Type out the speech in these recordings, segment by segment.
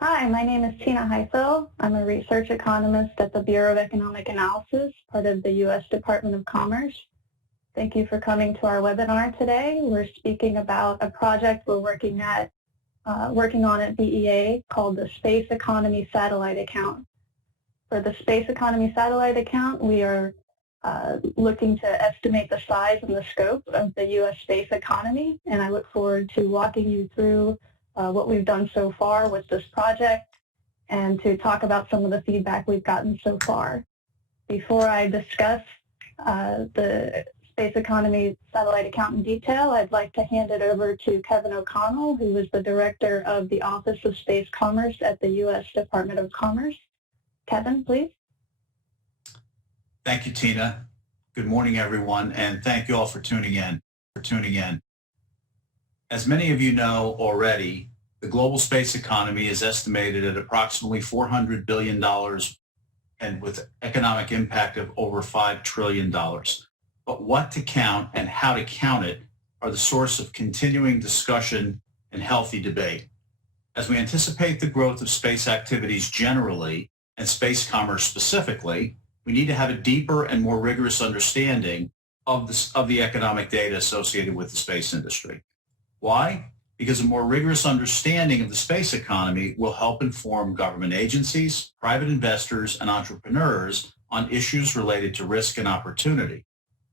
Hi, my name is Tina Heifel. I'm a research economist at the Bureau of Economic Analysis, part of the U.S. Department of Commerce. Thank you for coming to our webinar today. We're speaking about a project we're working on at BEA called the Space Economy Satellite Account. For the Space Economy Satellite Account, we are looking to estimate the size and the scope of the U.S. space economy, and I look forward to walking you through what we've done so far with this project and to talk about some of the feedback we've gotten so far. Before I discuss the Space Economy Satellite Account in detail, I'd like to hand it over to Kevin O'Connell, who is the Director of the Office of Space Commerce at the U.S. Department of Commerce. Kevin, please. Thank you, Tina. Good morning, everyone, and thank you all for tuning in. As many of you know already, the global space economy is estimated at approximately $400 billion and with economic impact of over $5 trillion. But what to count and how to count it are the source of continuing discussion and healthy debate. As we anticipate the growth of space activities generally and space commerce specifically, we need to have a deeper and more rigorous understanding of the economic data associated with the space industry. Why? Because a more rigorous understanding of the space economy will help inform government agencies, private investors, and entrepreneurs on issues related to risk and opportunity.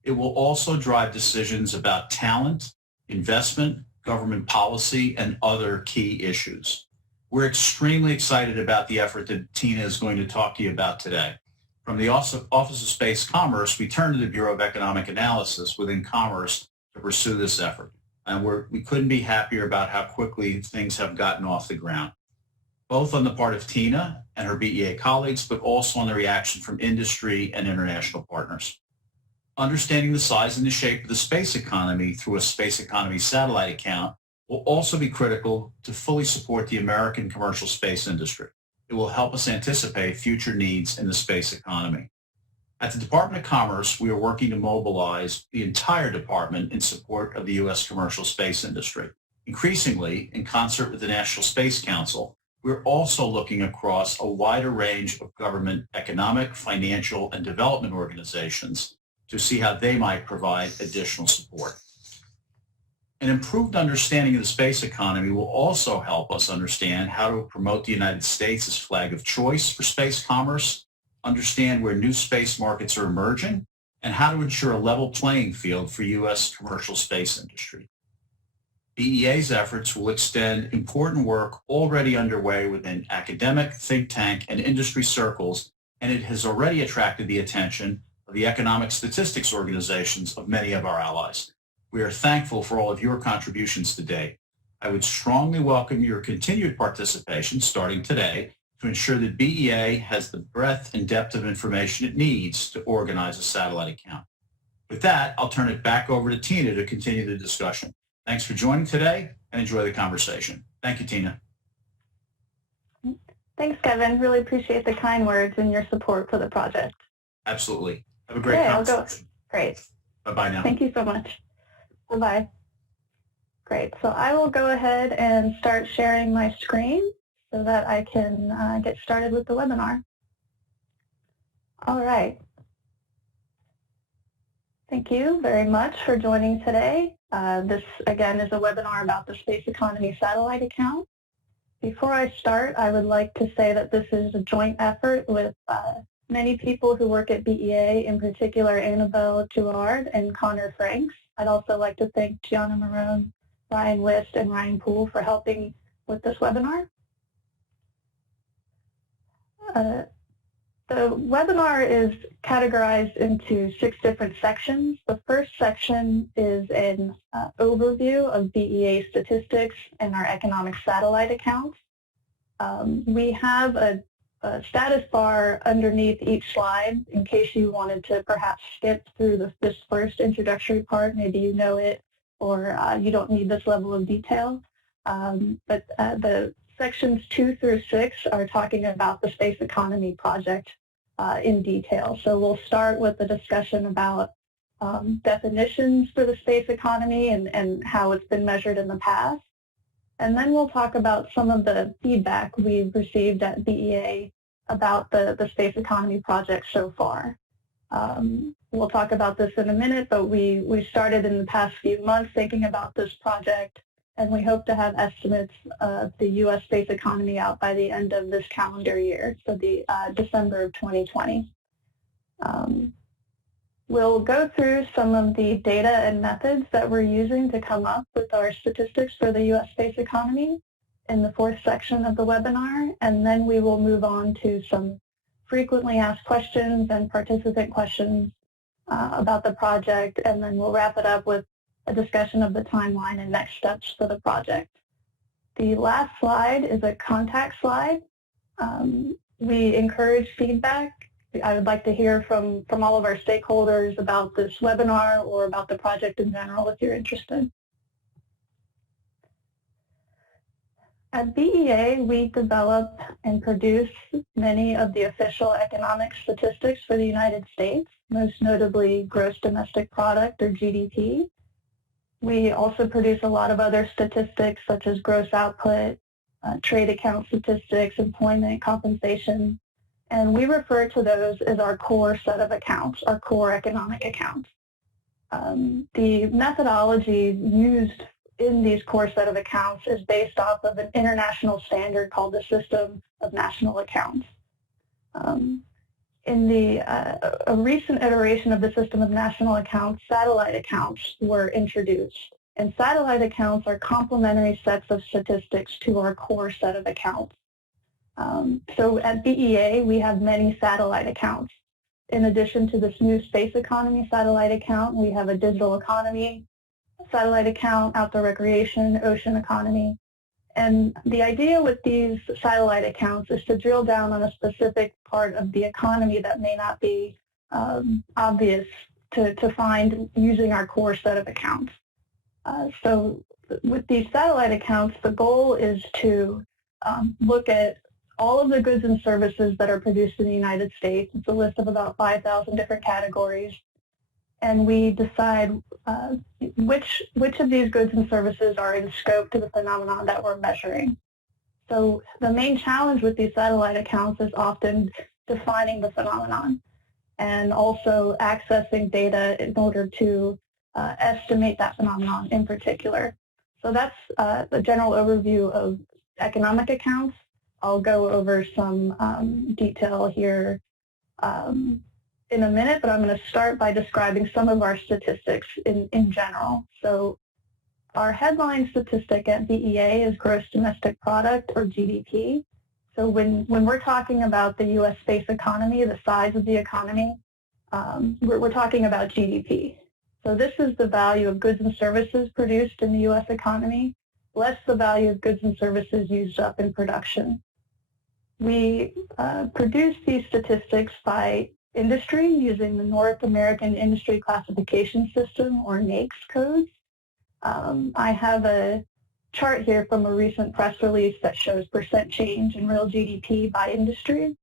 It will also drive decisions about talent, investment, government policy, and other key issues. We're extremely excited about the effort that Tina is going to talk to you about today. From the Office of Space Commerce, we turn to the Bureau of Economic Analysis within Commerce to pursue this effort. And we couldn't be happier about how quickly things have gotten off the ground, both on the part of Tina and her BEA colleagues, but also on the reaction from industry and international partners. Understanding the size and the shape of the space economy through a space economy satellite account will also be critical to fully support the American commercial space industry. It will help us anticipate future needs in the space economy. At the Department of Commerce, we are working to mobilize the entire department in support of the U.S. commercial space industry. Increasingly, in concert with the National Space Council, we're also looking across a wider range of government economic, financial, and development organizations to see how they might provide additional support. An improved understanding of the space economy will also help us understand how to promote the United States as flag of choice for space commerce, understand where new space markets are emerging, and how to ensure a level playing field for U.S. commercial space industry. BEA's efforts will extend important work already underway within academic, think tank, and industry circles, and it has already attracted the attention of the economic statistics organizations of many of our allies. We are thankful for all of your contributions today. I would strongly welcome your continued participation starting today to ensure that BEA has the breadth and depth of information it needs to organize a satellite account. With that, I'll turn it back over to Tina to continue the discussion. Thanks for joining today and enjoy the conversation. Thank you, Tina. Thanks, Kevin. Really appreciate the kind words and your support for the project. Absolutely. Have a great conversation. Great. Bye-bye now. Thank you so much. Bye-bye. Great. So I will go ahead and start sharing my screen so that I can get started with the webinar. All right. Thank you very much for joining today. This, again, is a webinar about the Space Economy Satellite Account. Before I start, I would like to say that this is a joint effort with many people who work at BEA, in particular Annabelle Jouard and Connor Franks. I'd also like to thank Gianna Marone, Ryan Wist, and Ryan Poole for helping with this webinar. The webinar is categorized into 6 different sections. The first section is an overview of BEA statistics and our economic satellite accounts. We have a status bar underneath each slide in case you wanted to perhaps skip through this first introductory part. Maybe you know it or you don't need this level of detail. But the sections 2 through 6 are talking about the space economy project in detail. So we'll start with the discussion about definitions for the space economy and how it's been measured in the past. And then we'll talk about some of the feedback we've received at BEA about the space economy project so far. We'll talk about this in a minute, but we started in the past few months thinking about this project, and we hope to have estimates of the U.S. space economy out by the end of this calendar year, so the December of 2020. We'll go through some of the data and methods that we're using to come up with our statistics for the U.S. space economy in the fourth section of the webinar, and then we will move on to some frequently asked questions and participant questions about the project, and then we'll wrap it up with a discussion of the timeline and next steps for the project. The last slide is a contact slide. We encourage feedback. I would like to hear from all of our stakeholders about this webinar or about the project in general if you're interested. At BEA, we develop and produce many of the official economic statistics for the United States, most notably gross domestic product, or GDP. We also produce a lot of other statistics such as gross output, trade account statistics, employment, compensation, and we refer to those as our core set of accounts, our core economic accounts. The methodology used in these core set of accounts is based off of an international standard called the System of National Accounts. In a recent iteration of the System of National Accounts, satellite accounts were introduced. And satellite accounts are complementary sets of statistics to our core set of accounts. So at BEA, we have many satellite accounts. In addition to this new space economy satellite account, we have a digital economy satellite account, outdoor recreation, ocean economy. And the idea with these satellite accounts is to drill down on a specific part of the economy that may not be obvious to find using our core set of accounts. So with these satellite accounts, the goal is to look at all of the goods and services that are produced in the United States. It's a list of about 5,000 different categories. And we decide which of these goods and services are in scope to the phenomenon that we're measuring. So the main challenge with these satellite accounts is often defining the phenomenon and also accessing data in order to estimate that phenomenon in particular. So that's the general overview of economic accounts. I'll go over some detail here in a minute, but I'm going to start by describing some of our statistics in general. So our headline statistic at BEA is gross domestic product, or GDP. So when we're talking about the U.S. space economy, the size of the economy, we're talking about GDP. So this is the value of goods and services produced in the U.S. economy, less the value of goods and services used up in production. We produce these statistics by industry using the North American Industry Classification System, or NAICS codes. I have a chart here from a recent press release that shows percent change in real GDP by industry.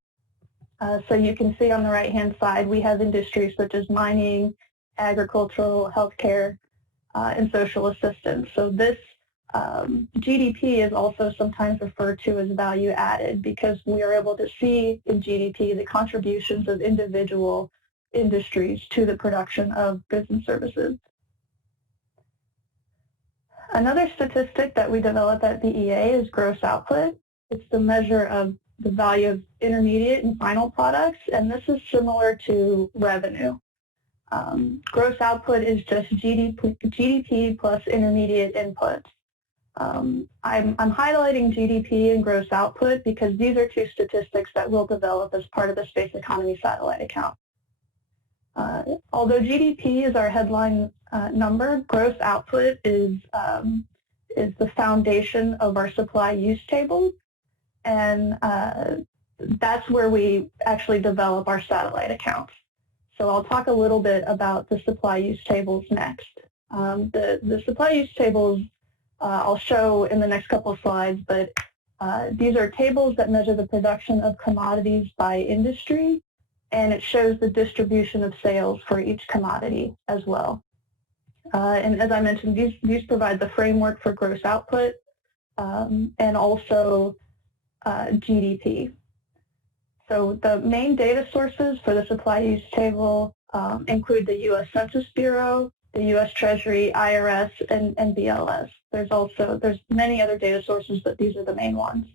So you can see on the right-hand side, we have industries such as mining, agricultural, healthcare, and social assistance. So this GDP is also sometimes referred to as value added because we are able to see in GDP the contributions of individual industries to the production of goods and services. Another statistic that we develop at BEA is gross output. It's the measure of the value of intermediate and final products, and this is similar to revenue. Gross output is just GDP plus intermediate inputs. I'm highlighting GDP and gross output because these are two statistics that we'll develop as part of the Space Economy Satellite Account. Although GDP is our headline number, gross output is the foundation of our supply use tables, and that's where we actually develop our satellite accounts. So I'll talk a little bit about the supply use tables next. The supply use tables I'll show in the next couple of slides, but these are tables that measure the production of commodities by industry, and it shows the distribution of sales for each commodity as well. And as I mentioned, these provide the framework for gross output. and also GDP. So the main data sources for the supply use table include the U.S. Census Bureau, the U.S. Treasury, IRS, and BLS. There's many other data sources, but these are the main ones.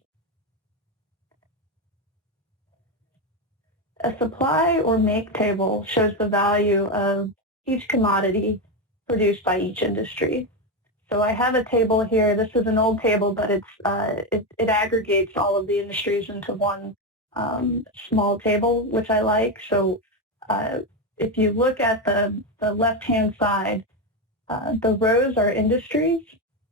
A supply or make table shows the value of each commodity produced by each industry. So I have a table here. This is an old table, but it aggregates all of the industries into one small table, which I like. So if you look at the left-hand side, the rows are industries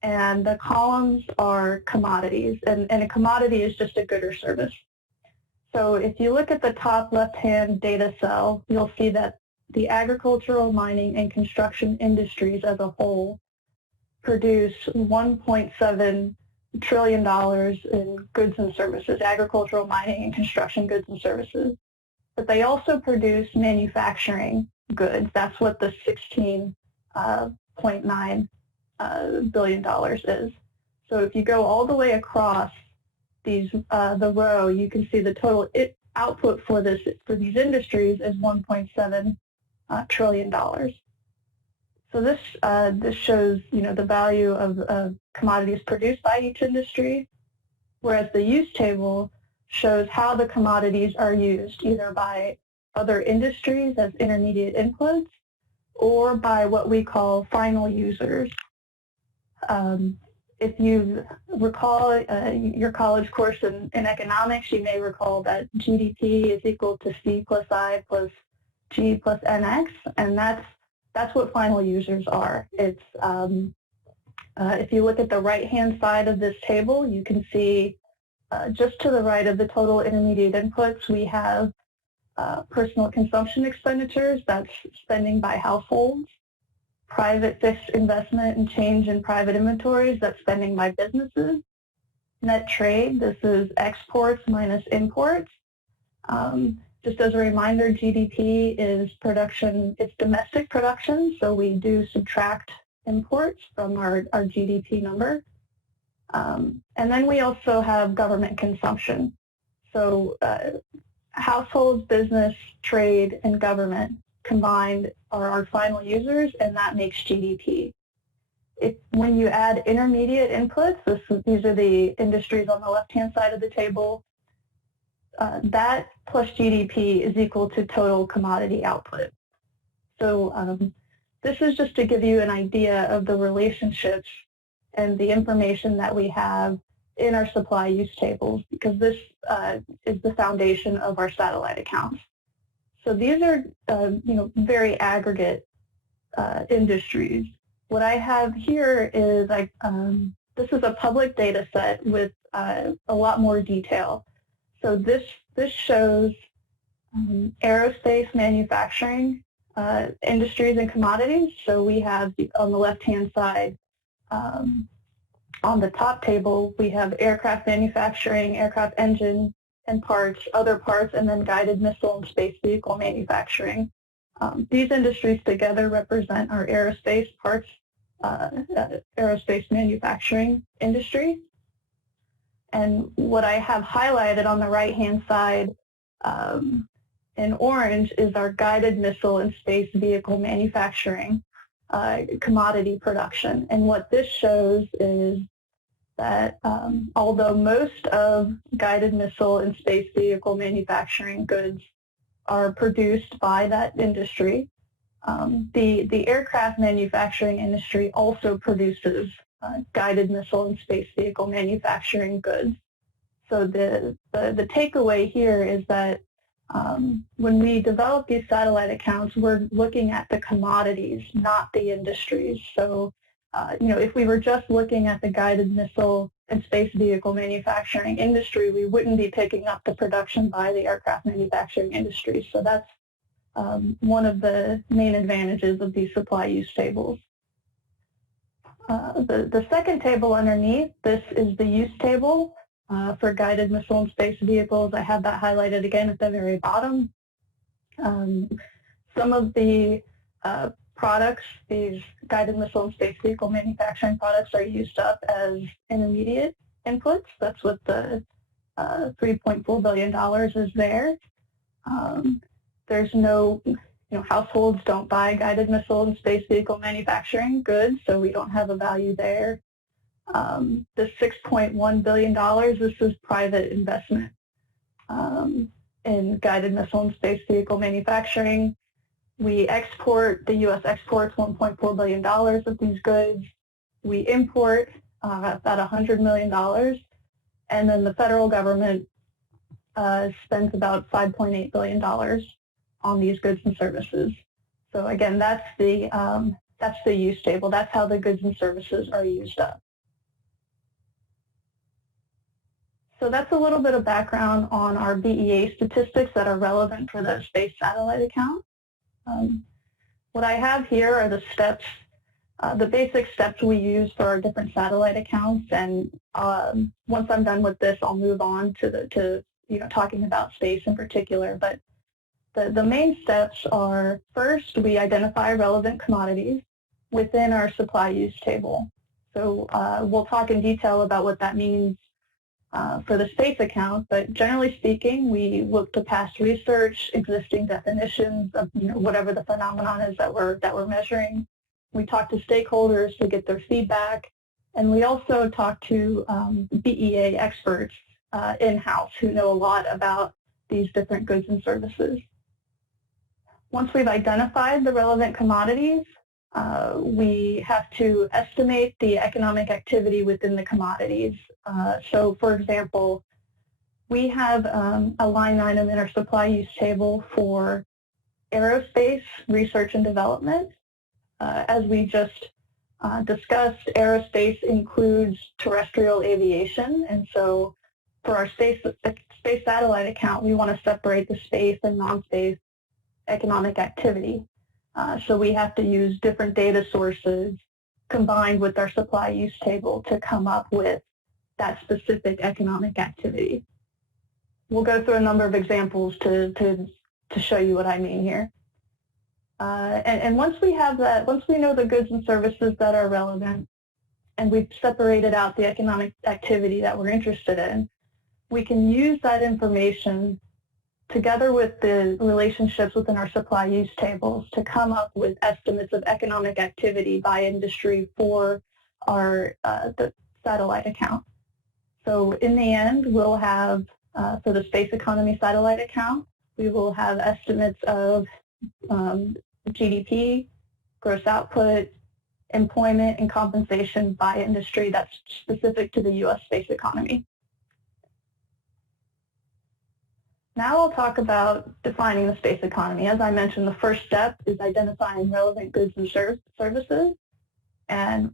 and the columns are commodities. And a commodity is just a good or service. So if you look at the top left-hand data cell, you'll see that the agricultural, mining, and construction industries as a whole produce $1.7 trillion in goods and services, agricultural, mining, and construction goods and services. But they also produce manufacturing goods. That's what the $16.9 billion is. So if you go all the way across the row, you can see the total output for these industries is $1.7 trillion. So this shows the value of commodities produced by each industry, whereas the use table shows how the commodities are used either by other industries as intermediate inputs or by what we call final users. If you recall your college course in economics, you may recall that GDP is equal to C plus I plus G plus NX, and that's what final users are. It's if you look at the right-hand side of this table, you can see just to the right of the total intermediate inputs, we have personal consumption expenditures, that's spending by households. Private fixed investment and change in private inventories, that's spending by businesses. Net trade, this is exports minus imports. Just as a reminder, GDP is production, it's domestic production, so we do subtract imports from our GDP number. And then we also have government consumption. So households, business, trade, and government combined are our final users, and that makes GDP. When you add intermediate inputs, these are the industries on the left-hand side of the table, that plus GDP is equal to total commodity output. So this is just to give you an idea of the relationships and the information that we have in our supply use tables, because this is the foundation of our satellite accounts. So these are, very aggregate industries. What I have here is, this is a public data set with a lot more detail. So this shows aerospace manufacturing industries and commodities. So we have on the left-hand side, on the top table, we have aircraft manufacturing, aircraft engine and parts, other parts, and then guided missile and space vehicle manufacturing. These industries together represent our aerospace parts, aerospace manufacturing industry. And what I have highlighted on the right-hand side in orange is our guided missile and space vehicle manufacturing commodity production. And what this shows is that although most of guided missile and space vehicle manufacturing goods are produced by that industry, the aircraft manufacturing industry also produces guided missile and space vehicle manufacturing goods. So the takeaway here is that when we develop these satellite accounts, we're looking at the commodities, not the industries. So if we were just looking at the guided missile and space vehicle manufacturing industry, we wouldn't be picking up the production by the aircraft manufacturing industry. So that's one of the main advantages of these supply use tables. The second table underneath, this is the use table for guided missile and space vehicles. I have that highlighted again at the very bottom. Some of the products, these guided missile and space vehicle manufacturing products, are used up as intermediate inputs. That's what the $3.4 billion is there. There's no, households don't buy guided missile and space vehicle manufacturing goods, so we don't have a value there. The $6.1 billion, this is private investment in guided missile and space vehicle manufacturing. We export, the U.S. exports $1.4 billion of these goods. We import about $100 million. And then the federal government spends about $5.8 billion on these goods and services. So again, that's the use table. That's how the goods and services are used up. So that's a little bit of background on our BEA statistics that are relevant for the space satellite account. What I have here are the steps, the basic steps we use for our different satellite accounts. And once I'm done with this, I'll move on to talking about space in particular. But the main steps are, first, we identify relevant commodities within our supply use table. So we'll talk in detail about what that means for the space account, but generally speaking, we look to past research, existing definitions of whatever the phenomenon is that we're measuring. We talk to stakeholders to get their feedback, and we also talk to BEA experts in-house who know a lot about these different goods and services. Once we've identified the relevant commodities, we have to estimate the economic activity within the commodities. So, for example, we have a line item in our supply use table for aerospace research and development. As we just discussed, aerospace includes terrestrial aviation, and so for our space satellite account, we want to separate the space and non-space economic activity. So we have to use different data sources combined with our supply use table to come up with that specific economic activity. We'll go through a number of examples to show you what I mean here. And once we have that, once we know the goods and services that are relevant, and we've separated out the economic activity that we're interested in, we can use that information together with the relationships within our supply use tables to come up with estimates of economic activity by industry for our the satellite account. So in the end, we'll have, for the space economy satellite account, we will have estimates of GDP, gross output, employment, and compensation by industry that's specific to the U.S. space economy. Now I'll talk about defining the space economy. As I mentioned, the first step is identifying relevant goods and services. And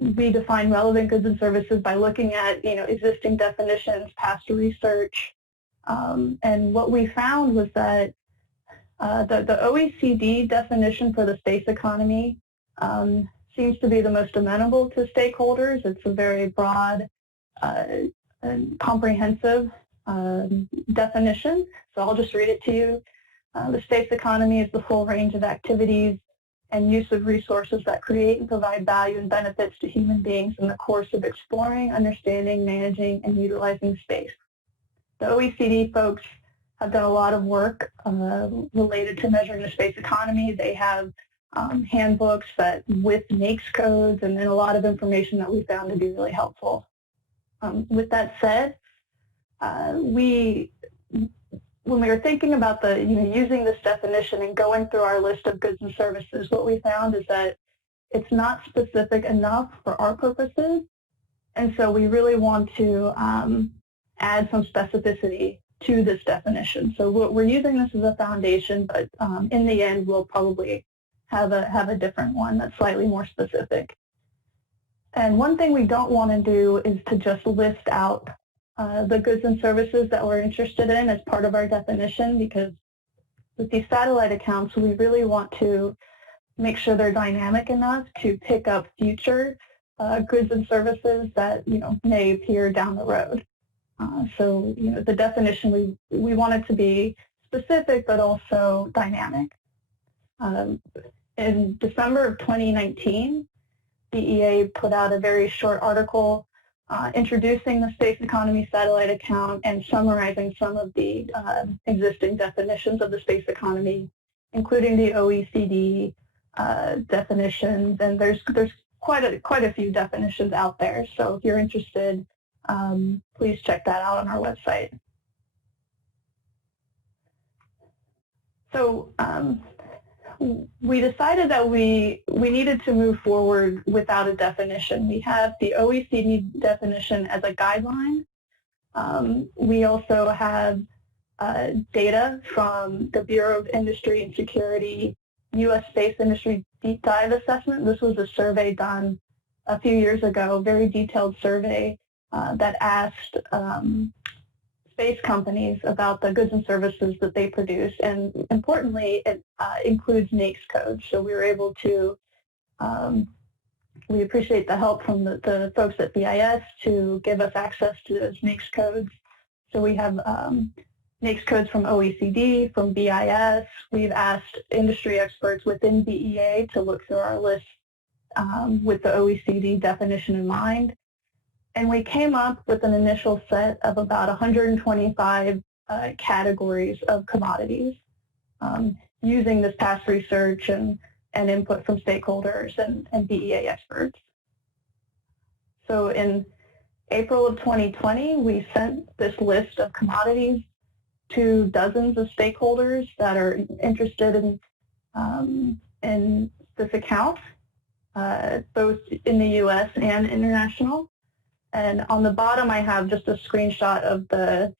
we define relevant goods and services by looking at existing definitions, past research. And what we found was that the OECD definition for the space economy seems to be the most amenable to stakeholders. It's a very broad and comprehensive definition. So I'll just read it to you. The space economy is the full range of activities and use of resources that create and provide value and benefits to human beings in the course of exploring, understanding, managing, and utilizing space. The OECD folks have done a lot of work related to measuring the space economy. They have handbooks with NAICS codes and then a lot of information that we found to be really helpful. With that said, when we were thinking about using this definition and going through our list of goods and services, what we found is that it's not specific enough for our purposes, and so we really want to add some specificity to this definition. So we're using this as a foundation, but in the end, we'll probably have a different one that's slightly more specific. And one thing we don't want to do is to just list out the goods and services that we're interested in as part of our definition, because with these satellite accounts, we really want to make sure they're dynamic enough to pick up future goods and services that may appear down the road. So the definition, we want it to be specific but also dynamic. In December of 2019, DEA put out a very short article introducing the space economy satellite account and summarizing some of the existing definitions of the space economy, including the OECD definitions. And there's quite a few definitions out there. So if you're interested, please check that out on our website. So we decided that we needed to move forward without a definition. We have the OECD definition as a guideline. We also have data from the Bureau of Industry and Security U.S. Space Industry Deep Dive Assessment. This was a survey done a few years ago, a very detailed survey that asked space companies about the goods and services that they produce, and importantly, it includes NAICS codes. So we were able to, we appreciate the help from the folks at BIS to give us access to those NAICS codes. So we have NAICS codes from OECD, from BIS. We've asked industry experts within BEA to look through our list with the OECD definition in mind. And we came up with an initial set of about 125 categories of commodities using this past research and input from stakeholders and BEA experts. So in April of 2020, we sent this list of commodities to dozens of stakeholders that are interested in this account, both in the U.S. and international. And on the bottom, I have just a screenshot of the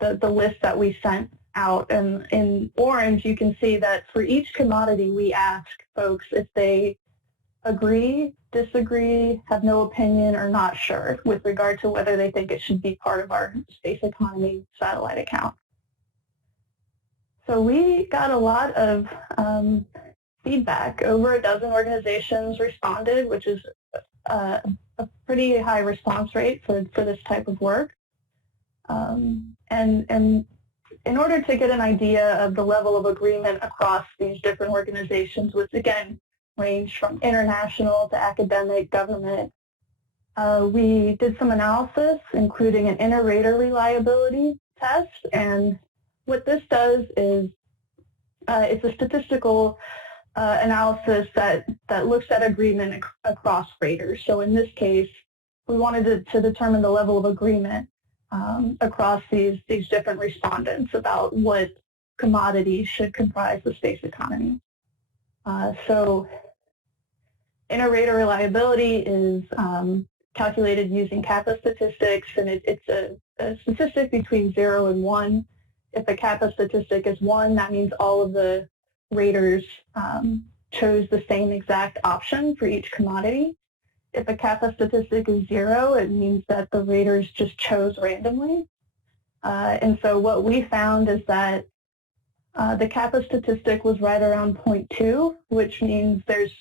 list that we sent out. And in orange, you can see that for each commodity, we ask folks if they agree, disagree, have no opinion, or not sure with regard to whether they think it should be part of our space economy satellite account. So we got a lot of feedback. Over a dozen organizations responded, which is a pretty high response rate for this type of work. And in order to get an idea of the level of agreement across these different organizations, which again range from international to academic, government, we did some analysis, including an inter-rater reliability test. And what this does is it's a statistical analysis that looks at agreement across raters. So in this case, we wanted to determine the level of agreement across these different respondents about what commodities should comprise the space economy. So inter-rater reliability is calculated using kappa statistics, and it's a statistic between 0 and 1. If the kappa statistic is 1, that means all of the raters chose the same exact option for each commodity. If a kappa statistic is 0, it means that the raters just chose randomly. And so what we found is that the kappa statistic was right around 0.2, which means there's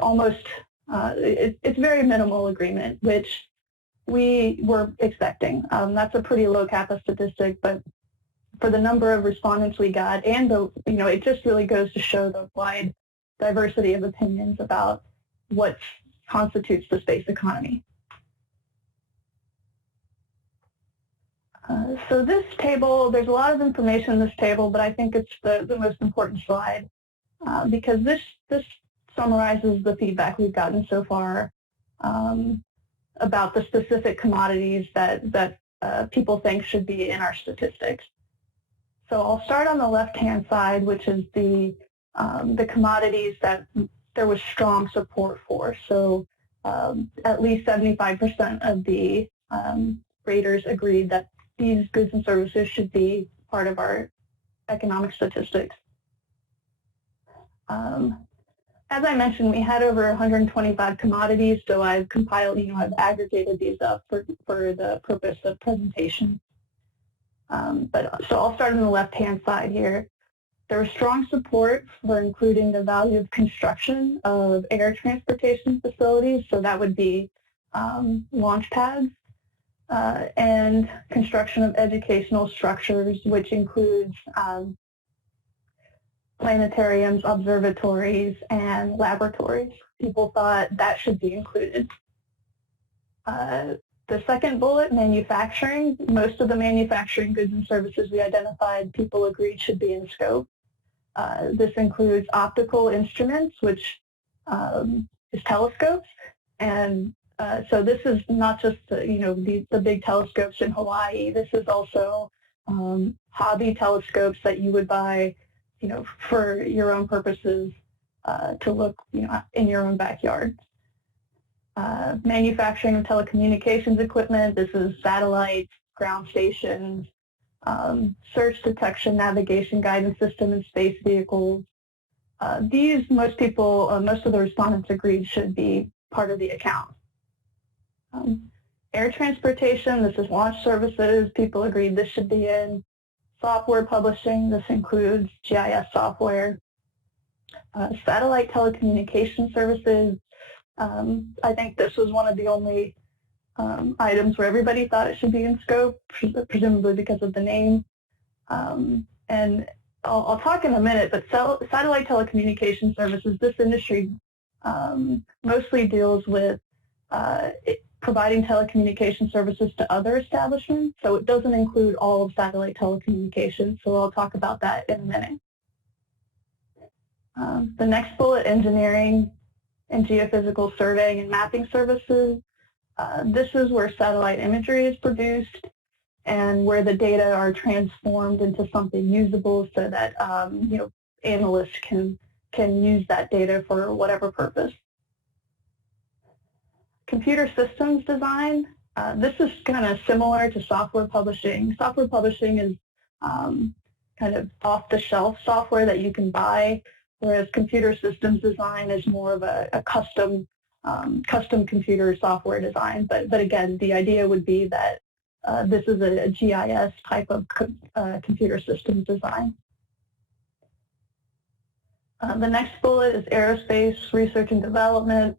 almost, it's very minimal agreement, which we were expecting. That's a pretty low kappa statistic, but for the number of respondents we got, and it just really goes to show the wide diversity of opinions about what constitutes the space economy. So this table, there's a lot of information in this table, but I think it's the most important slide because this summarizes the feedback we've gotten so far about the specific commodities that people think should be in our statistics. So I'll start on the left-hand side, which is the commodities that there was strong support for. So at least 75% of the raters agreed that these goods and services should be part of our economic statistics. As I mentioned, we had over 125 commodities, so I've compiled, I've aggregated these up for the purpose of presentation. So I'll start on the left-hand side here. There was strong support for including the value of construction of air transportation facilities, so that would be launch pads, and construction of educational structures, which includes planetariums, observatories, and laboratories. People thought that should be included. The second bullet, manufacturing. Most of the manufacturing goods and services we identified, people agreed should be in scope. This includes optical instruments, which is telescopes, and so this is not just the big telescopes in Hawaii. This is also hobby telescopes that you would buy, for your own purposes to look, in your own backyard. Manufacturing of telecommunications equipment. This is satellites, ground stations, search, detection, navigation, guidance system, and space vehicles. These, most of the respondents agreed should be part of the account. Air transportation, this is launch services. People agreed this should be in. Software publishing, this includes GIS software. Satellite telecommunication services, I think this was one of the only items where everybody thought it should be in scope, presumably because of the name. And I'll talk in a minute, but satellite telecommunication services, this industry mostly deals with providing telecommunication services to other establishments, so it doesn't include all of satellite telecommunications, so I'll talk about that in a minute. The next bullet, engineering and geophysical surveying and mapping services. This is where satellite imagery is produced and where the data are transformed into something usable so that analysts can use that data for whatever purpose. Computer systems design. This is kind of similar to software publishing. Software publishing is kind of off-the-shelf software that you can buy, whereas computer systems design is more of a custom computer software design. But again, the idea would be that this is a GIS type of computer systems design. The next bullet is aerospace research and development.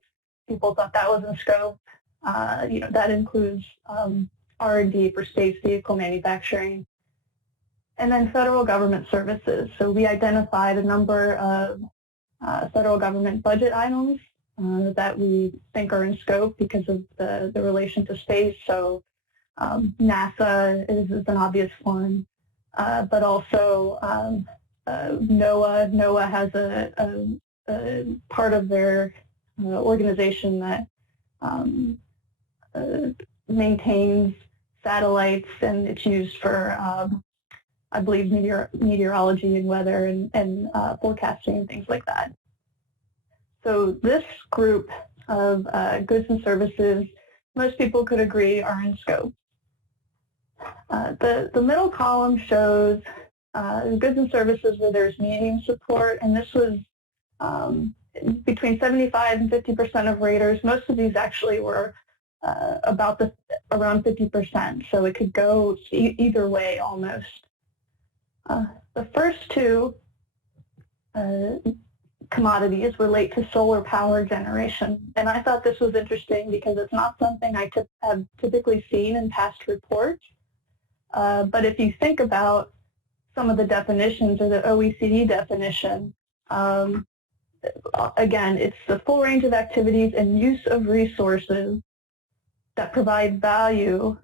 People thought that was in scope. That includes R&D for space vehicle manufacturing. And then federal government services. So we identified a number of federal government budget items that we think are in scope because of the relation to space. So NASA is an obvious one, but also NOAA. NOAA has a part of their organization that maintains satellites, and it's used for, I believe, meteorology and weather and forecasting and things like that. So this group of goods and services, most people could agree are in scope. The middle column shows goods and services where there's medium support, and this was between 75 and 50% of raters. Most of these actually were around 50%, so it could go either way almost. The first two commodities relate to solar power generation, and I thought this was interesting because it's not something I have typically seen in past reports. But if you think about some of the definitions or the OECD definition, again, it's the full range of activities and use of resources that provide value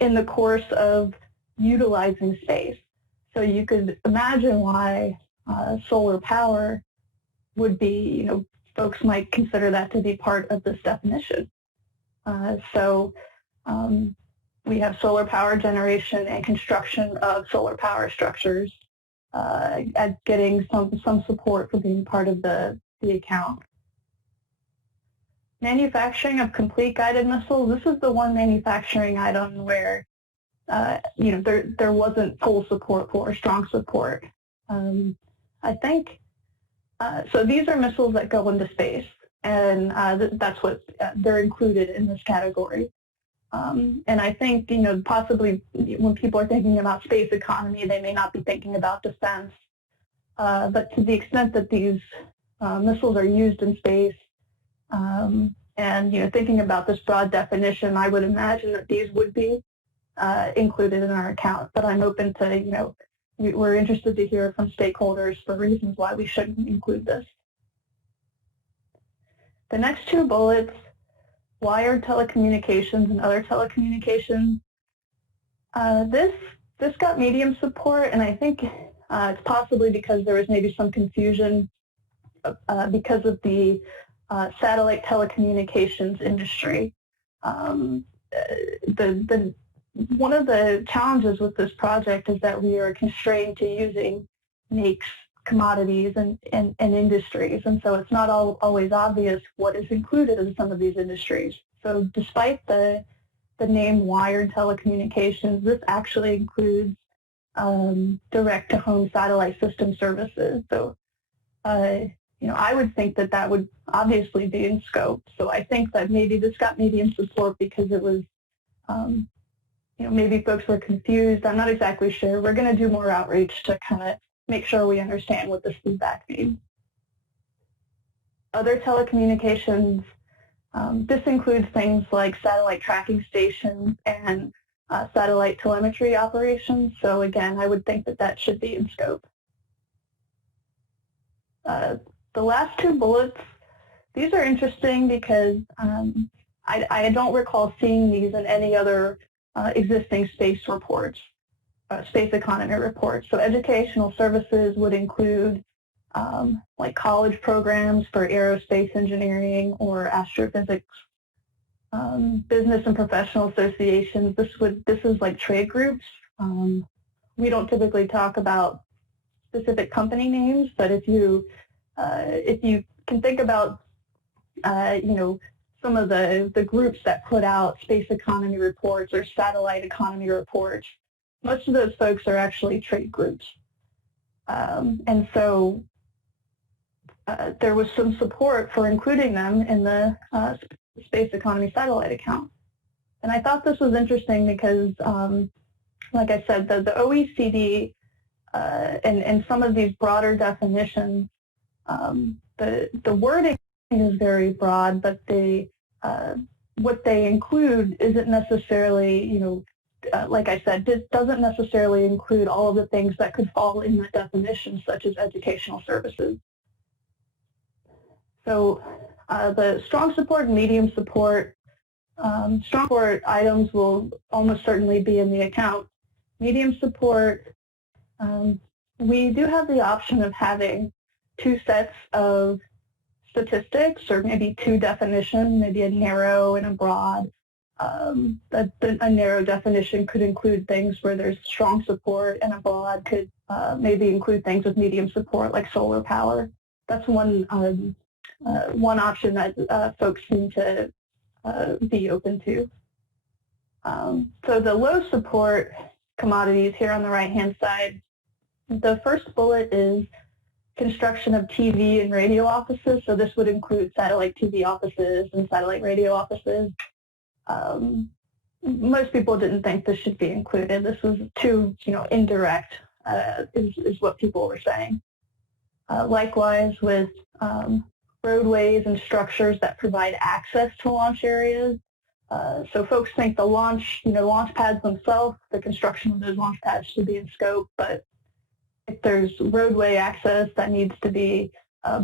in the course of utilizing space. So you could imagine why solar power would be, folks might consider that to be part of this definition. We have solar power generation and construction of solar power structures as getting some support for being part of the account. Manufacturing of complete guided missiles. This is the one manufacturing item where there wasn't full support for, strong support. I think so. These are missiles that go into space, and that's what they're included in this category. And I think, possibly when people are thinking about space economy, they may not be thinking about defense. But to the extent that these missiles are used in space, and thinking about this broad definition, I would imagine that these would be included in our account. But I'm open to, we're interested to hear from stakeholders for reasons why we shouldn't include this. The next two bullets wired telecommunications and other telecommunications. This got medium support, and I think it's possibly because there was maybe some confusion because of the satellite telecommunications industry. One of the challenges with this project is that we are constrained to using NAICS commodities and industries, and so it's not always obvious what is included in some of these industries. So despite the name wired telecommunications, this actually includes direct-to-home satellite system services. So, I would think that would obviously be in scope. So I think that maybe this got medium support because it was, maybe folks were confused. I'm not exactly sure. We're going to do more outreach to kind of make sure we understand what this feedback means. Other telecommunications, this includes things like satellite tracking stations and satellite telemetry operations. So again, I would think that should be in scope. The last two bullets, these are interesting because I don't recall seeing these in any other existing space reports, space economy reports. So educational services would include like college programs for aerospace engineering or astrophysics. Business and professional associations, this is like trade groups. We don't typically talk about specific company names, but if you can think about some of the groups that put out space economy reports or satellite economy reports, most of those folks are actually trade groups. And so there was some support for including them in the space economy satellite account. And I thought this was interesting because, like I said, the OECD and some of these broader definitions, the wording is very broad, but what they include isn't necessarily, like I said, doesn't necessarily include all of the things that could fall in that definition, such as educational services. So the strong support and medium support, strong support items will almost certainly be in the account. Medium support, we do have the option of having two sets of statistics or maybe two definitions, maybe a narrow and a broad. A narrow definition could include things where there's strong support, and a broad could maybe include things with medium support like solar power. That's one option that folks seem to be open to. So the low support commodities here on the right-hand side, the first bullet is construction of TV and radio offices. So this would include satellite TV offices and satellite radio offices. Most people didn't think this should be included. This was too, indirect, is what people were saying. Likewise with roadways and structures that provide access to launch areas. So folks think the launch pads themselves, the construction of those launch pads should be in scope, but if there's roadway access that needs to be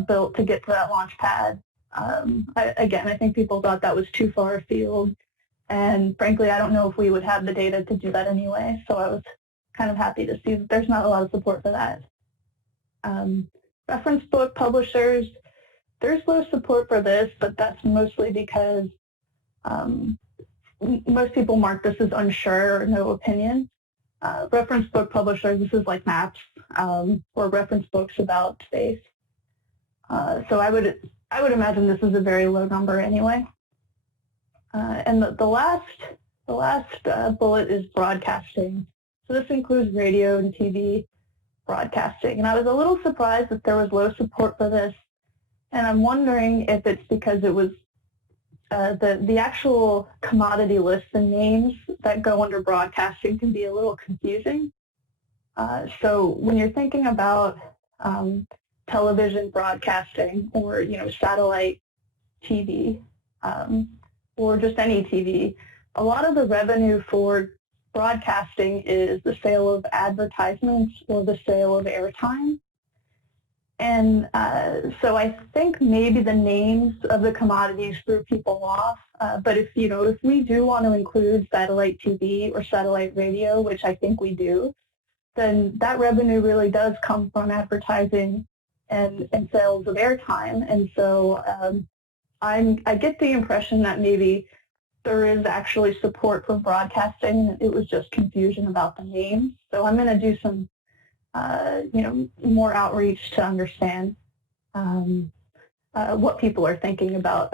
built to get to that launch pad, I think people thought that was too far afield. And frankly, I don't know if we would have the data to do that anyway, so I was kind of happy to see that there's not a lot of support for that. Reference book publishers, there's low support for this, but that's mostly because most people mark this as unsure or no opinion. Reference book publishers, this is like maps or reference books about space. So I would imagine this is a very low number anyway. And the last bullet is broadcasting. So this includes radio and TV broadcasting. And I was a little surprised that there was low support for this. And I'm wondering if it's because it was the actual commodity list and names that go under broadcasting can be a little confusing. So when you're thinking about television broadcasting or satellite TV or just any TV, a lot of the revenue for broadcasting is the sale of advertisements or the sale of airtime. And so I think maybe the names of the commodities threw people off. But if we do want to include satellite TV or satellite radio, which I think we do, then that revenue really does come from advertising and sales of airtime. And so I get the impression that maybe there is actually support for broadcasting. It was just confusion about the names. So I'm going to do some more outreach to understand what people are thinking about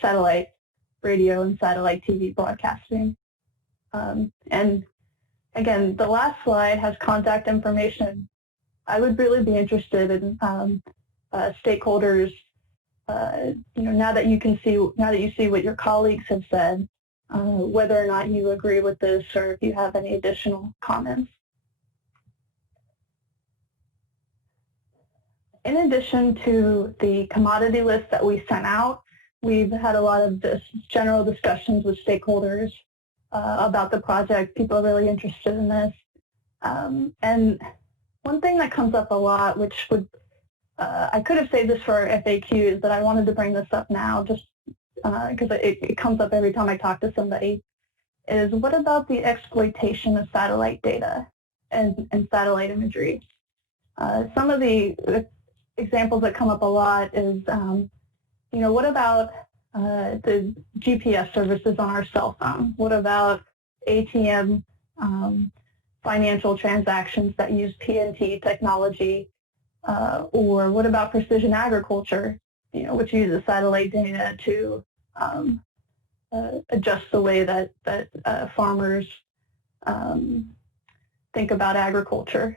satellite radio and satellite TV broadcasting. And again, the last slide has contact information. I would really be interested in stakeholders. Now that you see what your colleagues have said, whether or not you agree with this or if you have any additional comments. In addition to the commodity list that we sent out, we've had a lot of general discussions with stakeholders about the project. People are really interested in this. And one thing that comes up a lot, which I could have saved this for our FAQs, but I wanted to bring this up now just because it comes up every time I talk to somebody, is what about the exploitation of satellite data and satellite imagery? Some of the examples that come up a lot is, what about the GPS services on our cell phone? What about ATM financial transactions that use PNT technology? Or what about precision agriculture, which uses satellite data to adjust the way that farmers think about agriculture.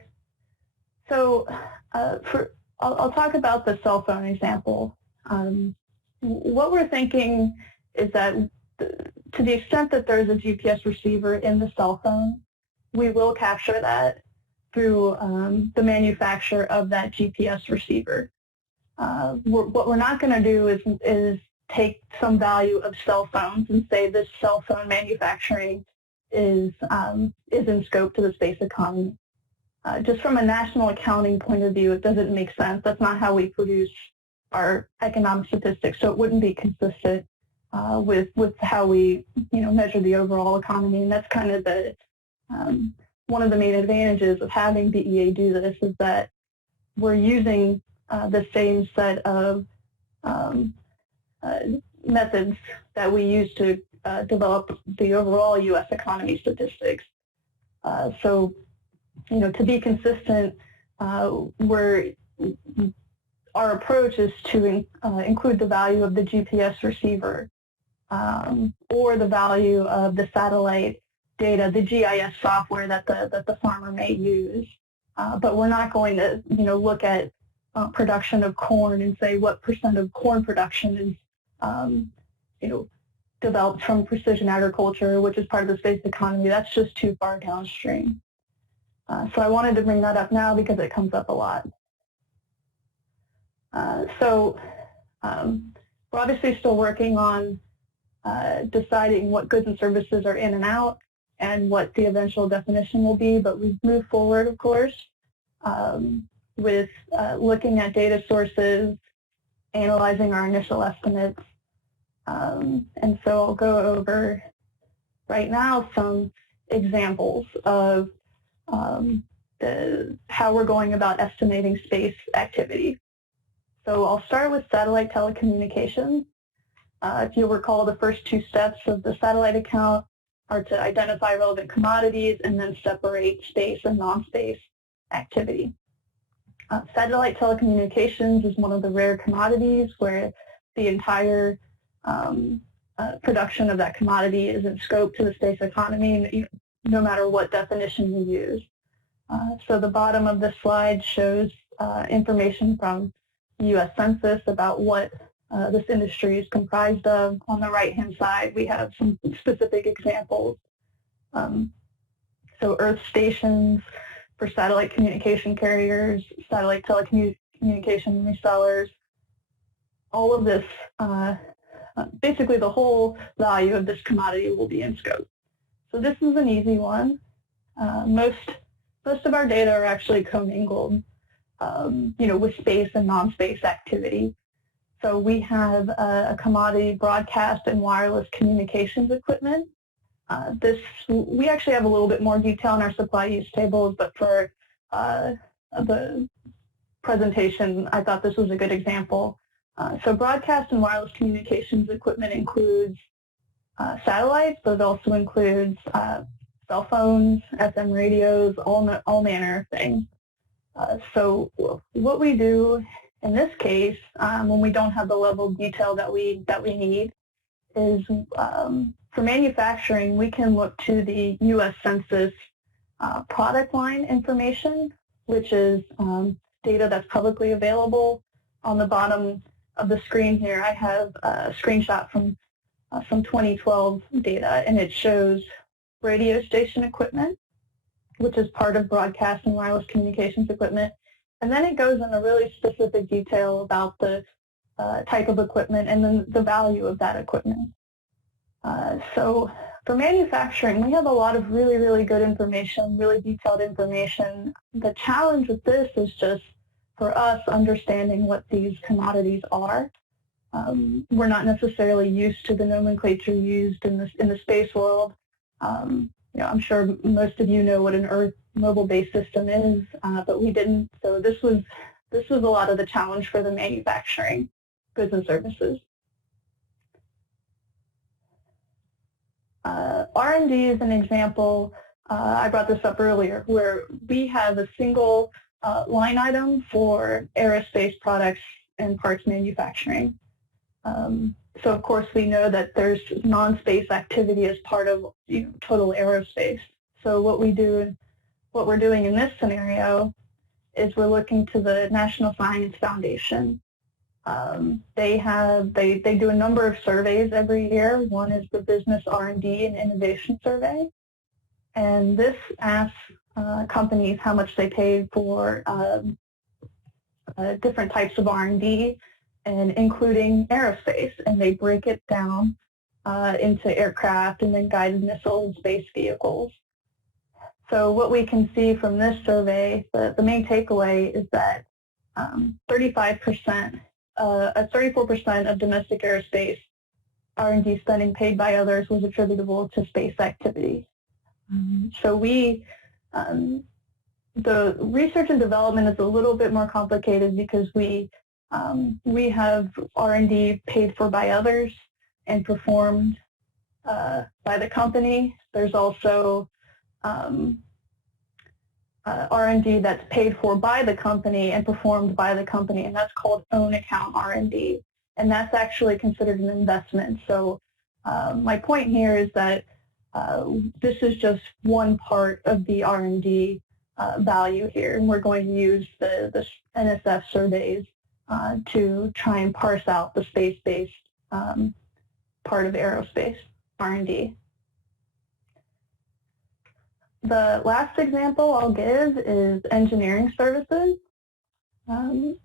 So I'll talk about the cell phone example. What we're thinking is that to the extent that there's a GPS receiver in the cell phone, we will capture that through the manufacturer of that GPS receiver. What we're not going to do is take some value of cell phones and say this cell phone manufacturing is in scope to the space economy. Just from a national accounting point of view, it doesn't make sense. That's not how we produce our economic statistics, so it wouldn't be consistent with how we measure the overall economy. And that's kind of the one of the main advantages of having DEA do this, is that we're using the same set of methods that we use to develop the overall U.S. economy statistics. So, to be consistent, our approach is to include the value of the GPS receiver or the value of the satellite data, the GIS software that the farmer may use. But we're not going to, look at production of corn and say what % of corn production is, developed from precision agriculture, which is part of the space economy. That's just too far downstream. So I wanted to bring that up now because it comes up a lot. We're obviously still working on deciding what goods and services are in and out and what the eventual definition will be, but we've moved forward, of course, with looking at data sources, analyzing our initial estimates. And so I'll go over right now some examples of how we're going about estimating space activity. So I'll start with satellite telecommunications. If you'll recall, the first two steps of the satellite account are to identify relevant commodities and then separate space and non-space activity. Satellite telecommunications is one of the rare commodities where the entire production of that commodity is in scope to the space economy, no matter what definition you use. So the bottom of this slide shows information from the U.S. Census about what this industry is comprised of. On the right-hand side, we have some specific examples. So Earth stations for satellite communication carriers, satellite telecommunication resellers, all of this, basically the whole value of this commodity will be in scope. So this is an easy one. Most of our data are actually commingled. with space and non-space activity. So we have a commodity broadcast and wireless communications equipment. We actually have a little bit more detail in our supply use tables, but for the presentation, I thought this was a good example. So broadcast and wireless communications equipment includes satellites, but it also includes cell phones, FM radios, all manner of things. So what we do in this case, when we don't have the level of detail that we need, is for manufacturing, we can look to the U.S. Census product line information, which is data that's publicly available. On the bottom of the screen here, I have a screenshot from some 2012 data, and it shows radio station equipment, which is part of broadcast and wireless communications equipment. And then it goes into really specific detail about the type of equipment and then the value of that equipment. So for manufacturing, we have a lot of really, really good information, really detailed information. The challenge with this is just for us understanding what these commodities are. We're not necessarily used to the nomenclature used in the space world. I'm sure most of you know what an Earth mobile-based system is, but we didn't. So this was a lot of the challenge for the manufacturing goods and services. R&D is an example. I brought this up earlier, where we have a single line item for aerospace products and parts manufacturing. So of course we know that there's non-space activity as part of total aerospace. So what we're doing in this scenario is we're looking to the National Science Foundation. They do a number of surveys every year. One is the Business R&D and Innovation Survey, and this asks companies how much they pay for different types of R&D, and including aerospace, and they break it down into aircraft and then guided missiles and space vehicles. So what we can see from this survey, the main takeaway is that 34% of domestic aerospace R&D spending paid by others was attributable to space activity. So the research and development is a little bit more complicated because we have R&D paid for by others and performed by the company. There's also R&D that's paid for by the company and performed by the company, and that's called own account R&D, and that's actually considered an investment. So my point here is that this is just one part of the R&D value here, and we're going to use the NSF surveys to try and parse out the space-based part of aerospace R&D. The last example I'll give is engineering services.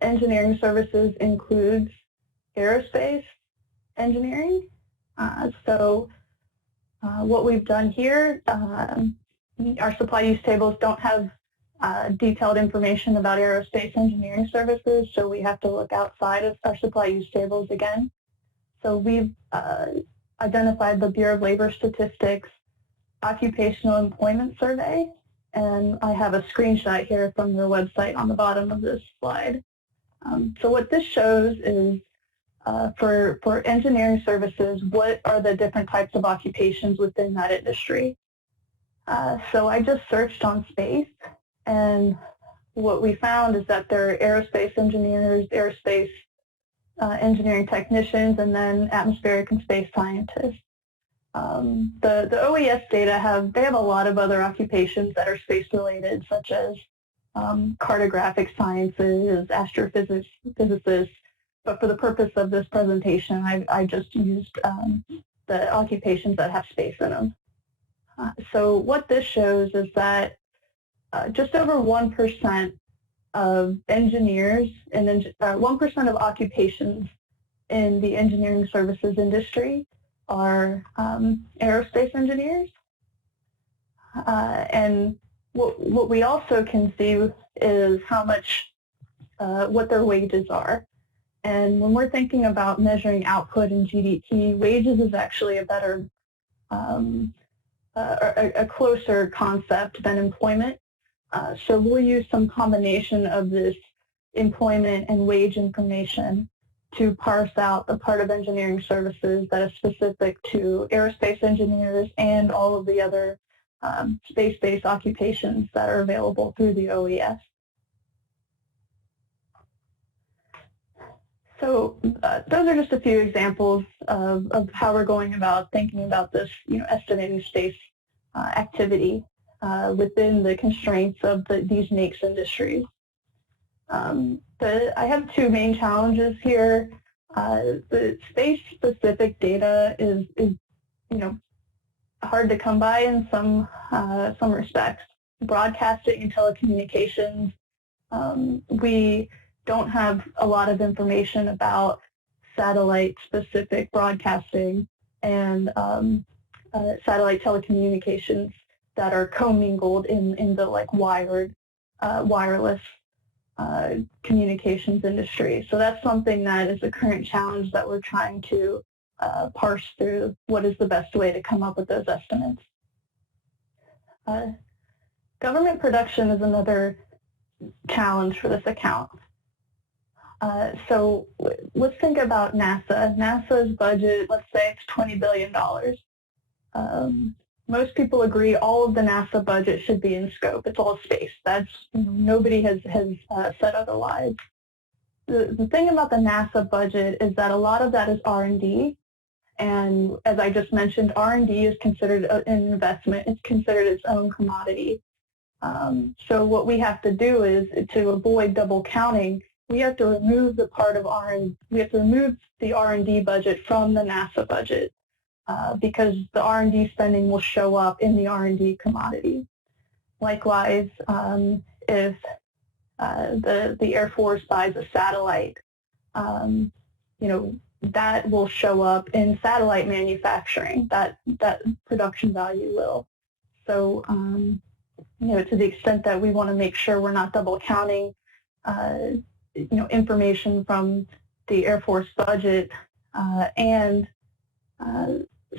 Engineering services includes aerospace engineering. So what we've done here, our supply use tables don't have detailed information about aerospace engineering services, so we have to look outside of our supply use tables again. So we've identified the Bureau of Labor Statistics Occupational Employment Survey, and I have a screenshot here from their website on the bottom of this slide. So what this shows is for engineering services, what are the different types of occupations within that industry? So I just searched on space, and what we found is that there are aerospace engineers, aerospace engineering technicians, and then atmospheric and space scientists. The OES data have a lot of other occupations that are space related, such as cartographic sciences, astrophysicists, but for the purpose of this presentation, I just used the occupations that have space in them. So what this shows is that just over 1% of engineers and 1% of occupations in the engineering services industry are aerospace engineers. And what we also can see is how much what their wages are. And when we're thinking about measuring output in GDP, wages is actually a better, a closer concept than employment. So we'll use some combination of this employment and wage information to parse out the part of engineering services that is specific to aerospace engineers and all of the other space-based occupations that are available through the OES. So those are just a few examples of how we're going about thinking about this, estimating space activity within the constraints of these NAICS industries. I have two main challenges here. The space-specific data is hard to come by in some respects. Broadcasting and telecommunications, we don't have a lot of information about satellite-specific broadcasting and satellite telecommunications that are commingled in the wireless communications industry. So that's something that is a current challenge that we're trying to parse through what is the best way to come up with those estimates. Government production is another challenge for this account. So let's think about NASA. NASA's budget, let's say it's $20 billion. Most people agree all of the NASA budget should be in scope. It's all space. That's nobody has said otherwise. The thing about the NASA budget is that a lot of that is R&D. And as I just mentioned, R&D is considered an investment. It's considered its own commodity. So what we have to do is, to avoid double counting, we have to remove the part of R&D. We have to remove the R&D budget from the NASA budget because the R&D spending will show up in the R&D commodity. Likewise, if the Air Force buys a satellite, that will show up in satellite manufacturing. That production value will. So, to the extent that we want to make sure we're not double counting, information from the Air Force budget and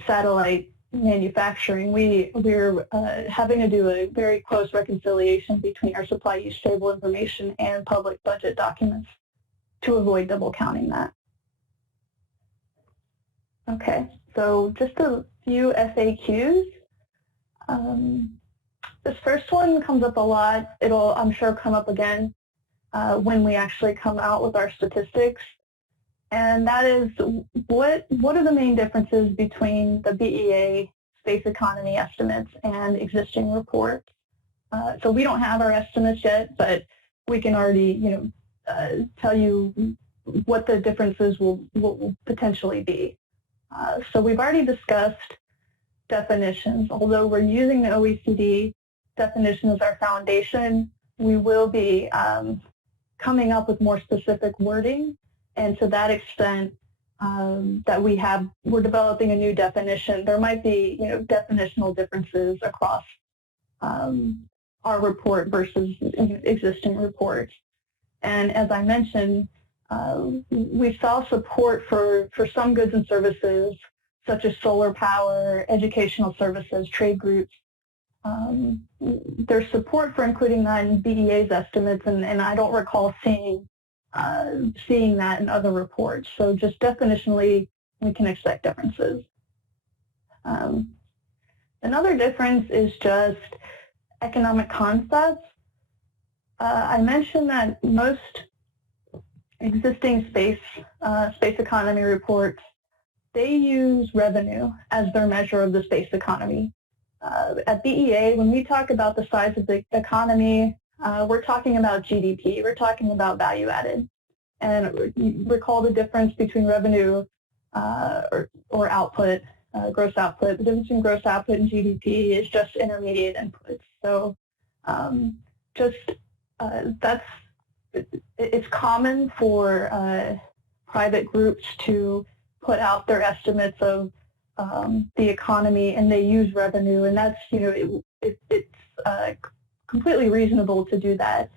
satellite manufacturing, we're having to do a very close reconciliation between our supply use table information and public budget documents to avoid double counting that. Okay, so just a few FAQs. This first one comes up a lot. It'll, I'm sure, come up again when we actually come out with our statistics. And that is, what are the main differences between the BEA space economy estimates and existing reports? So we don't have our estimates yet, but we can already, tell you what the differences will potentially be. So we've already discussed definitions. Although we're using the OECD definition as our foundation, we will be coming up with more specific wording. And to that extent that we're developing a new definition, there might be, definitional differences across our report versus existing reports. And as I mentioned, we saw support for some goods and services such as solar power, educational services, trade groups. There's support for including that in BEA's estimates, and I don't recall seeing that in other reports. So just definitionally, we can expect differences. Another difference is just economic concepts. I mentioned that most existing space economy reports, they use revenue as their measure of the space economy. At BEA, when we talk about the size of the economy, we're talking about GDP. We're talking about value added. And recall the difference between revenue or output, gross output. The difference between gross output and GDP is just intermediate inputs. So it's common for private groups to put out their estimates of the economy, and they use revenue, and that's, it's completely reasonable to do that.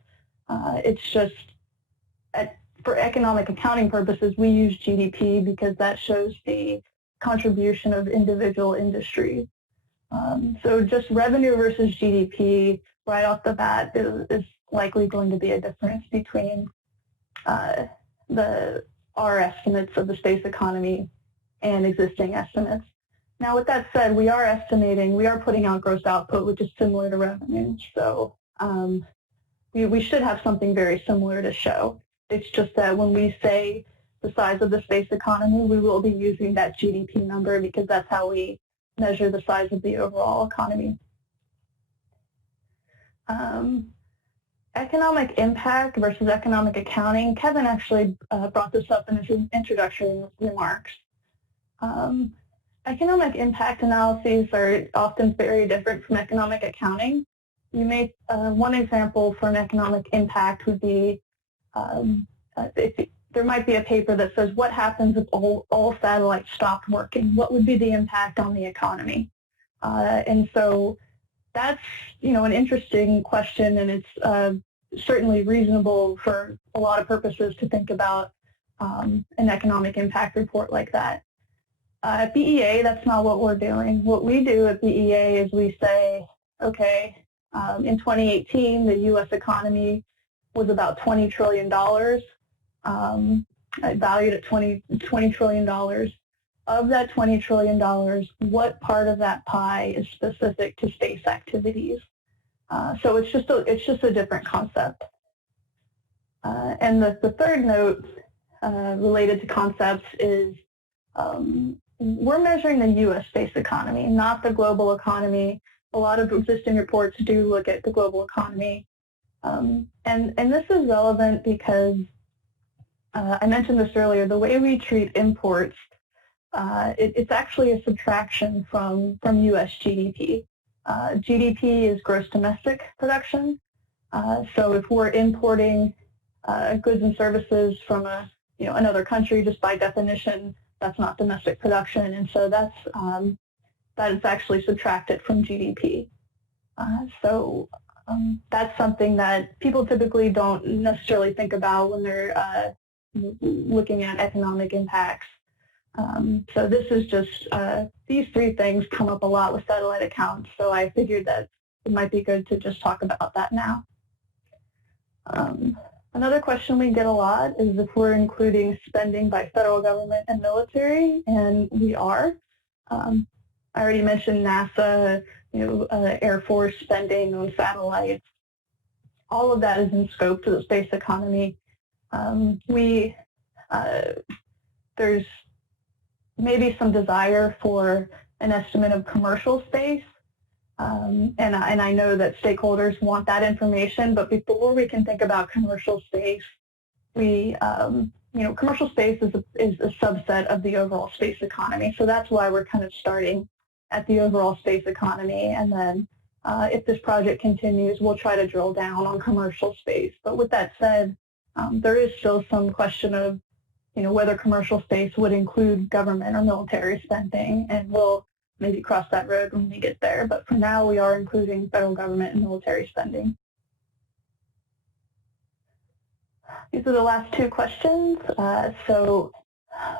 It's just for economic accounting purposes, we use GDP because that shows the contribution of individual industries. So just revenue versus GDP right off the bat is likely going to be a difference between our estimates of the space economy and existing estimates. Now, with that said, we are putting out gross output, which is similar to revenue. So we should have something very similar to show. It's just that when we say the size of the space economy, we will be using that GDP number because that's how we measure the size of the overall economy. Economic impact versus economic accounting. Kevin actually brought this up in his introductory remarks. Economic impact analyses are often very different from economic accounting. You may, one example for an economic impact would be there might be a paper that says what happens if all satellites stopped working? What would be the impact on the economy? And so that's an interesting question, and it's certainly reasonable for a lot of purposes to think about an economic impact report like that. At BEA, that's not what we're doing. What we do at BEA is we say, okay, in 2018, the U.S. economy was about $20 trillion, valued at $20 trillion. Of that $20 trillion, what part of that pie is specific to space activities? So it's just a different concept. And the third note related to concepts is we're measuring the U.S. space economy, not the global economy. A lot of existing reports do look at the global economy. And this is relevant because I mentioned this earlier, the way we treat imports, it's actually a subtraction from U.S. GDP. GDP is gross domestic production. So if we're importing goods and services from another country, just by definition, that's not domestic production, and so that is actually subtracted from GDP. So that's something that people typically don't necessarily think about when they're looking at economic impacts. So this is just, these three things come up a lot with satellite accounts, so I figured that it might be good to just talk about that now. Another question we get a lot is if we're including spending by federal government and military, and we are. I already mentioned NASA, Air Force spending on satellites. All of that is in scope to the space economy. There's maybe some desire for an estimate of commercial space, and I know that stakeholders want that information, but before we can think about commercial space, commercial space is a subset of the overall space economy, so that's why we're kind of starting at the overall space economy, and then if this project continues, we'll try to drill down on commercial space. But with that said, there is still some question of whether commercial space would include government or military spending, and we'll maybe cross that road when we get there. But for now, we are including federal government and military spending. These are the last two questions. So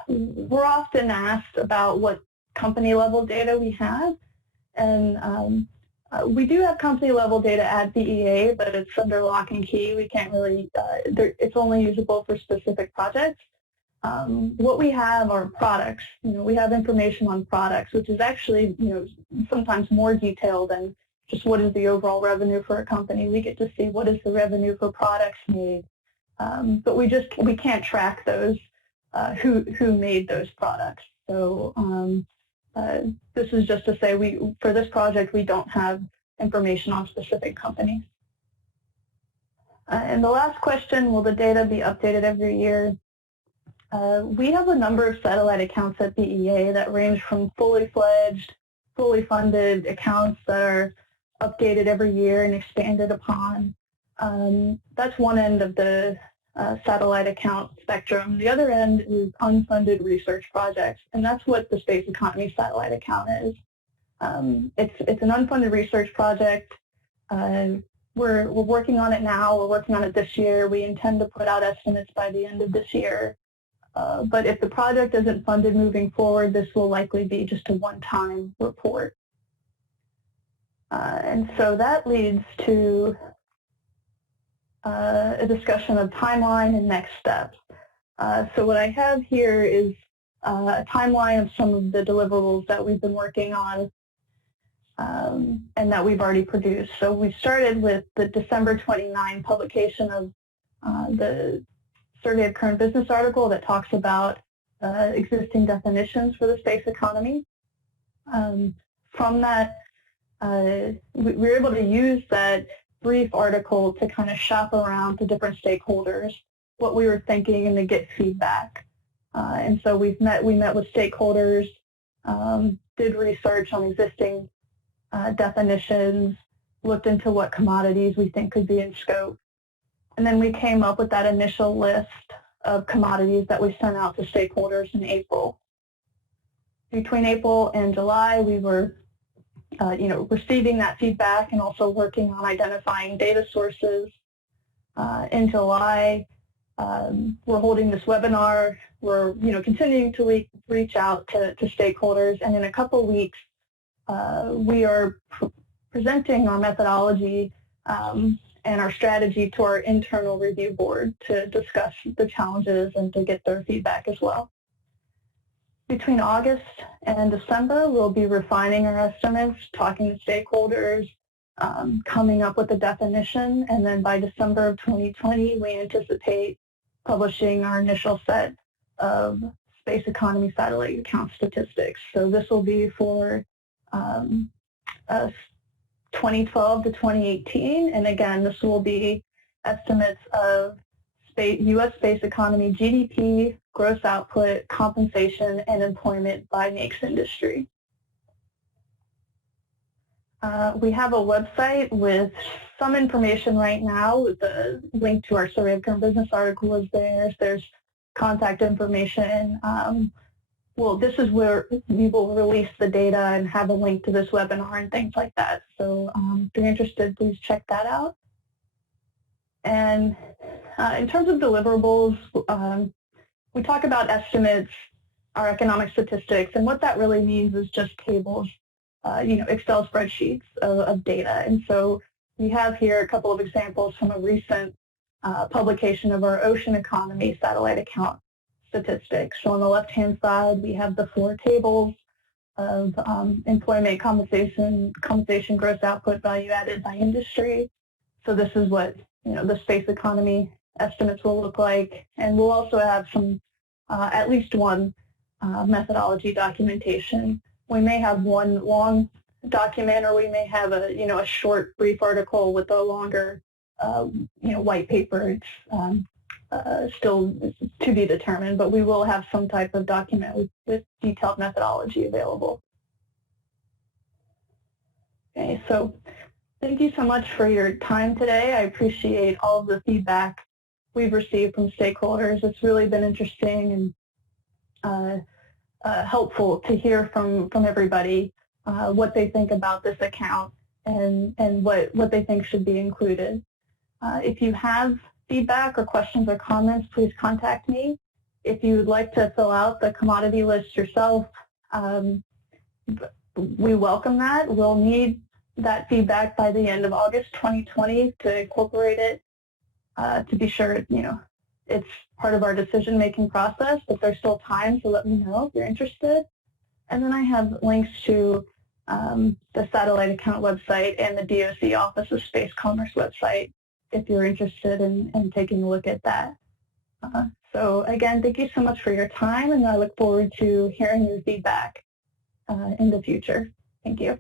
we're often asked about what company-level data we have, and we do have company-level data at BEA, but it's under lock and key. We can't really, it's only usable for specific projects. What we have are products. We have information on products, which is actually, sometimes more detailed than just what is the overall revenue for a company. We get to see what is the revenue for products made, but we can't track those, who made those products. So this is just to say for this project, we don't have information on specific companies. And the last question, will the data be updated every year? We have a number of satellite accounts at BEA that range from fully fledged, fully funded accounts that are updated every year and expanded upon. That's one end of the satellite account spectrum. The other end is unfunded research projects, and that's what the Space Economy Satellite Account is. It's an unfunded research project. we're working on it now. We're working on it this year. We intend to put out estimates by the end of this year. But if the project isn't funded moving forward, this will likely be just a one-time report. And so that leads to a discussion of timeline and next steps. So what I have here is a timeline of some of the deliverables that we've been working on and that we've already produced. So we started with the December 29 publication of the Survey of Current Business article that talks about existing definitions for the space economy. From that, we were able to use that brief article to kind of shop around to different stakeholders what we were thinking and to get feedback. And so we met with stakeholders, did research on existing definitions, looked into what commodities we think could be in scope. And then we came up with that initial list of commodities that we sent out to stakeholders in April. Between April and July, we were receiving that feedback and also working on identifying data sources. In July, we're holding this webinar. We're continuing to reach out to stakeholders, and in a couple weeks, we are presenting our methodology and our strategy to our internal review board to discuss the challenges and to get their feedback as well. Between August and December, we'll be refining our estimates, talking to stakeholders, coming up with a definition, and then by December of 2020, we anticipate publishing our initial set of space economy satellite account statistics. So this will be for 2012 to 2018, and again, this will be estimates of U.S. space economy GDP, gross output, compensation, and employment by NAICS industry. We have a website with some information right now. The link to our Survey of Current Business article is there. There's contact information. Well, this is where we will release the data and have a link to this webinar and things like that. So if you're interested, please check that out. And in terms of deliverables, we talk about estimates, our economic statistics, and what that really means is just tables, Excel spreadsheets of data. And so we have here a couple of examples from a recent publication of our ocean economy satellite account statistics. So on the left-hand side, we have the 4 tables of employment, compensation, gross output, value added by industry. So this is what the space economy estimates will look like, and we'll also have some, at least one methodology documentation. We may have one long document, or we may have a short, brief article with a longer, white paper. It's still to be determined, but we will have some type of document with detailed methodology available. Okay, so thank you so much for your time today. I appreciate all of the feedback we've received from stakeholders. It's really been interesting and helpful to hear from everybody what they think about this account and what they think should be included. If you have feedback or questions or comments, please contact me. If you would like to fill out the commodity list yourself, we welcome that. We'll need that feedback by the end of August 2020 to incorporate it, to be sure it's part of our decision-making process, but there's still time, so let me know if you're interested. And then I have links to the satellite account website and the DOC Office of Space Commerce website if you're interested in taking a look at that. So again, thank you so much for your time, and I look forward to hearing your feedback in the future. Thank you.